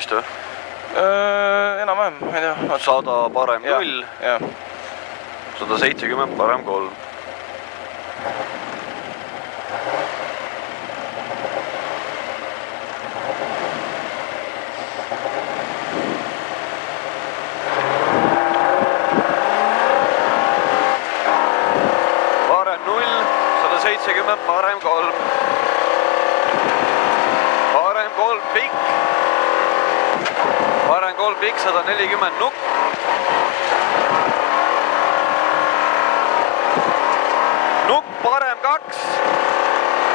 kiiresti või? Enam-vähem, ma ei tea. 100 parem 0. Jah. 170 parem 3. Parem 0, 170 parem 3. Parem 3 pikk. Parem 3 pikk, 140 nukk. Nukk parem 2.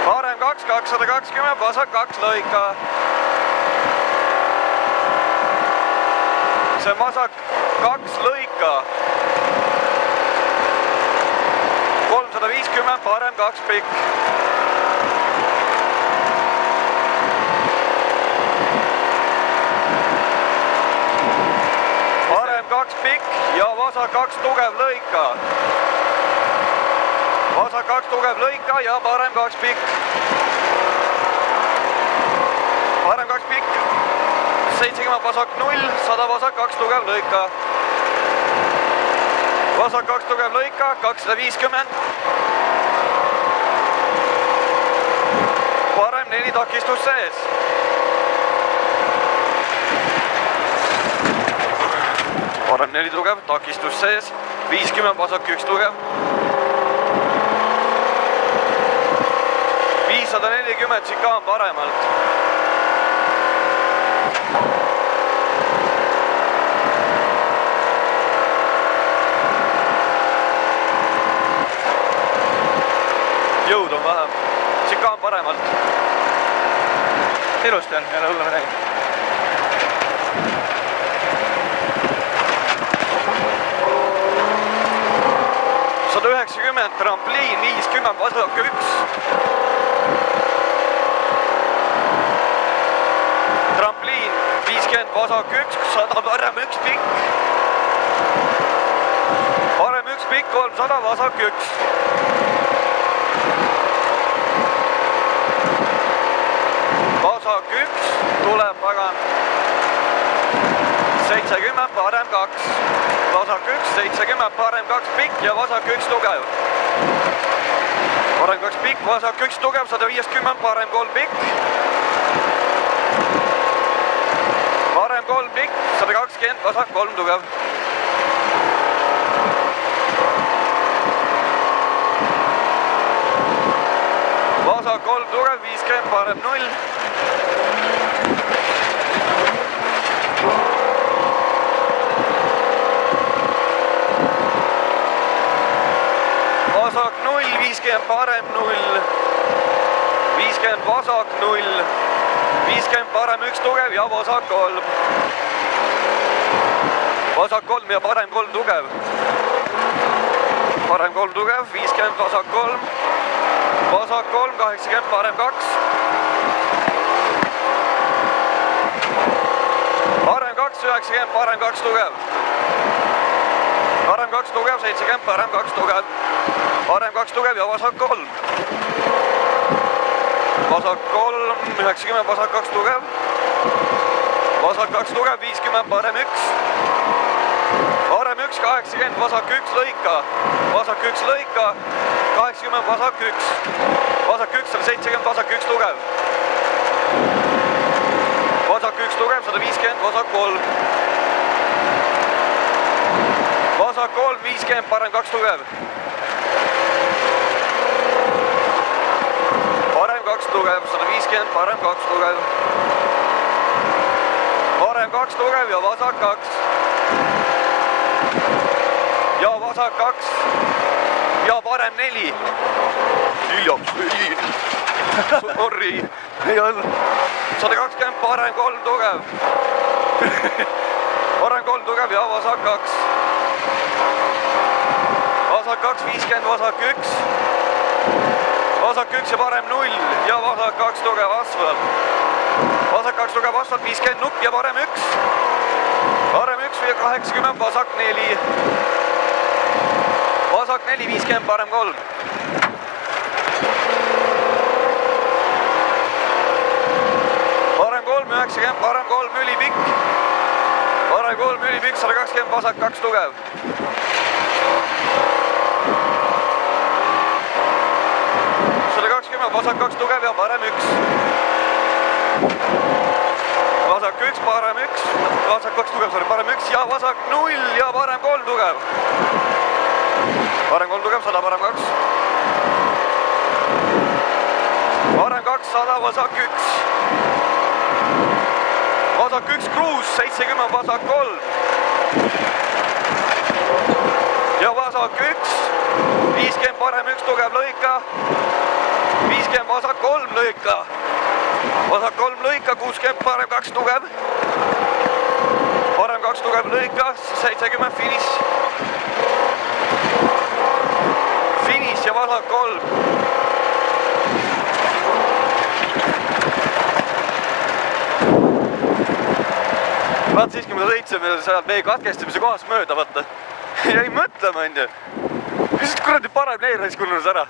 Parem 2, 220, vasak 2 lõika. See vasak 2 lõika. 350, parem 2 pikk. Parem 2 pikk ja vasak 2 tugev lõika. Vasak 2 tugev lõika ja parem 2 pikk. Parem 2 pikk. 70 vasak 0, 100 vasak 2 tugev lõika. Vasak 2 tugev lõika, 250. Parem 4 takistus sees. Parem 4 tugev, takistus sees. 50 vasak 1 tugev. 540 sikaan paremalt. Jõud on vähem. Sikaan paremalt. Ilusti on, ei ole hullu midagi. 190 trampliin, 50 vasak 1. Trampliin, 50 vasak 1, 100 parem 1 pikk. Parem 1 pikk, 300 vasak 1. Vasak 1 tuleb tagant. 70 parem 2. Vasak 1, 70 parem 2 pikk ja vasak 1 tugev. Parem 2 pikk, vasak 1 tugev, 150 parem 3 pikk. Parem 3 pikk, 120 vasak 3 tugev. Vasak 3 tugev, 50 parem 0. Vasak 0, 50 parem 0. 50 vasak 0. 50 parem 1 tugev ja vasak 3. Vasak 3 ja parem 3 tugev. Parem 3 tugev, 50 vasak 3. Vasak 3, 80 parem 2. Parem 2, 90 parem 2 tugev. Parem 2 tugev, 70 parem 2 tugev. Parem 2 tugev ja vasak 3. Vasak 3, 90 vasak 2 tugev. Vasak 2 tugev, 50 parem 1. Parem 1, 80 vasak 1 lõika. Vasak 1 lõika, 80 vasak 1. Vasak 1, 170 vasak 1 tugev. Vasak 1 tugev, 150 vasak 3. Vasak 3, 50 parem 2 tugev. Parem 2 tugev, 150 parem 2 tugev. Parem 2 tugev ja vasak 2. Ja vasak 2. Ja parem 4. Hiljaks võin. Sorry. Ei olnud. 120 parem 3 tugev. Parem 3 tugev ja vasak 2. Vasak 2, 50 vasak 1. Vasak 1 ja parem 0 ja vasak 2 tugev asfalt. Vasak 2 tugev asfalt, 50 nukk ja parem 1. Parem 1 ja 80 vasak 4. Vasak 4, 50 parem 3. Parem 3, 90, parem 3 ülipikk. Parem 3 ülipikk, 120, vasak 2 tugev. Vasak 2 tugev ja parem 1. Vasak 1, parem 1. Vasak 2 tugev, sorry, parem 1 ja vasak 0 ja parem 3 tugev. Parem 3 tugev, 100, parem 2. Parem 2, 100, vasak 1. Vasak 1, kruus, 70, vasak 3. Ja vasak 1, 50, parem 1 tugev lõika. 50 vasak 3 lõika. Vasak 3 lõika, 60 parem 2 tugev. Parem 2 tugev lõika, 70 finiš. Finiš ja vasak 3. Vaat siiski me sõitsime sealt meie katkestamise kohast mööda, vaata. Jäi mõtlema, onju. Mis kuradi parem leer raisk unnus ära.